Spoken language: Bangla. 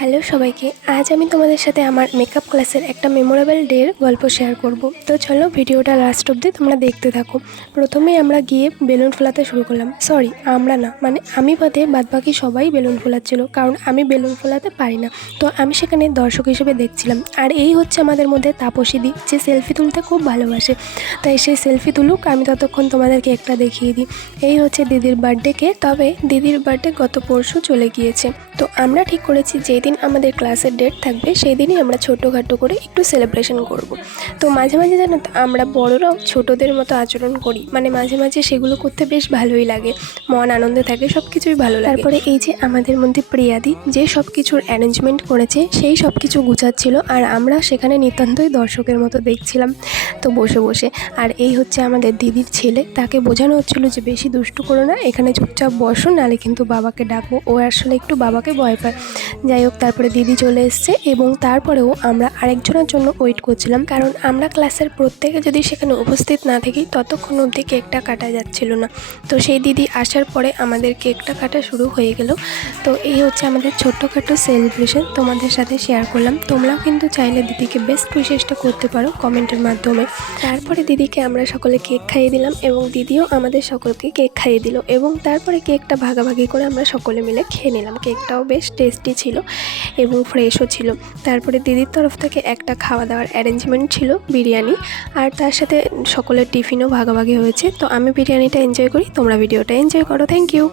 হ্যালো সবাইকে, আজ আমি তোমাদের সাথে আমার মেকআপ ক্লাসের একটা মেমোরেবল ডের গল্প শেয়ার করব। তো চলো ভিডিওটা লাস্ট অবধি তোমরা দেখতে থাকো। প্রথমেই আমরা গিয়ে বেলুন ফোলাতে শুরু করলাম। সরি, আমরা না, মানে আমি বাদে বাদবাকি সবাই বেলুন ফোলাচ্ছিল, কারণ আমি বেলুন ফোলাতে পারি না। তো আমি সেখানে দর্শক হিসেবে দেখছিলাম। আর এই হচ্ছে আমাদের মধ্যে তাপসীদি, যে সেলফি তুলতে খুব ভালোবাসে। তাই সেই সেলফি তুলুক, আমি ততক্ষণ তোমাদেরকে একটা দেখিয়ে দিই। এই হচ্ছে দিদির বার্থডে কেক। তবে দিদির বার্থডে গত পরশু চলে গিয়েছে। তো আমরা ঠিক করেছি যেই দিন আমাদের ক্লাসের ডেট থাকবে সেই দিনই আমরা ছোটোখাটো করে একটু সেলিব্রেশন করব। তো মাঝে মাঝে জানো তো, আমরা বড়রাও ছোটোদের মতো আচরণ করি, মানে মাঝে মাঝে সেগুলো করতে বেশ ভালোই লাগে, মন আনন্দে থাকে, সব কিছুই ভালো লাগে। তারপরে এই যে আমাদের মধ্যে প্রিয়াদি, যে সব কিছুর অ্যারেঞ্জমেন্ট করেছে, সেই সব কিছু গুছাচ্ছিল, আর আমরা সেখানে নিতান্তই দর্শকের মতো দেখছিলাম তো বসে বসে। আর এই হচ্ছে আমাদের দিদির ছেলে, তাকে বোঝানো হচ্ছিলো যে বেশি দুষ্টু করো না, এখানে চুপচাপ বসো, নাহলে কিন্তু বাবাকে ডাকবো। ও আসলে একটু বাবাকে ভয় পায়। যাই হোক, তারপরে দিদি চলে এসছে এবং তারপরেও আমরা আরেকজনের জন্য ওয়েট করছিলাম, কারণ আমরা ক্লাসের প্রত্যেকে যদি সেখানে উপস্থিত না থাকি ততক্ষণ অবধি কেকটা কাটা যাচ্ছিল না। তো সেই দিদি আসার পরে আমাদের কেকটা কাটা শুরু হয়ে গেল। তো এই হচ্ছে আমাদের ছোট্টখাটো সেলিব্রেশন, তোমাদের সাথে শেয়ার করলাম। তোমরাও কিন্তু চাইলে দিদিকে বেস্ট উইশেসটা করতে পারো কমেন্টের মাধ্যমে। তারপরে দিদিকে আমরা সকলে কেক খাইয়ে দিলাম এবং দিদিও আমাদের সকলকে কেক খাইয়ে দিল, এবং তারপরে কেকটা ভাগাভাগি করে আমরা সকলে মিলে খেয়ে নিলাম। কেকটাও বেশ টেস্টি ছিল এবং ফ্রেশও ছিল। তারপরে দিদির তরফ থেকে একটা খাওয়া দাওয়ার অ্যারেঞ্জমেন্ট ছিল, বিরিয়ানি, আর তার সাথে সকলের টিফিনও ভাগাভাগি হয়েছে। তো আমি বিরিয়ানিটা এনজয় করি, তোমরা ভিডিওটা এনজয় করো। Thank you.